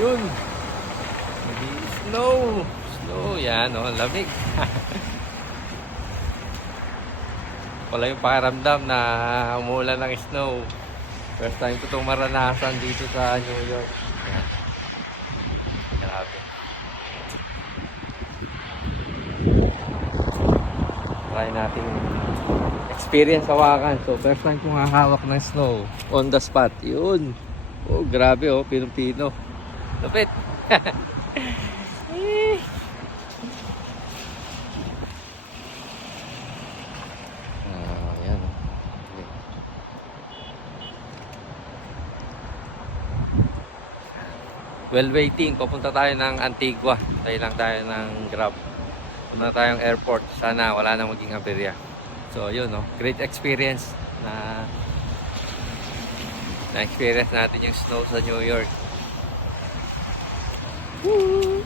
Yun. Snow. Snow. Yan, oh, lamig. Wala yung pakiramdam na umuulan ng snow. First time ko itong maranasan dito sa New York. Yan. Grabe. Try natin experience hawakan. So, first time kong hahawak ng snow on the spot. Yun. Oh, grabe oh. Pinong-pino. Lupit. Yan. Okay. While waiting, papunta tayo ng Antigua. Tayo lang tayo ng Grab. Punta tayong airport. Sana wala nang maging aberya. So, yun, no? Great experience na-experience natin yung snow sa New York. Woo!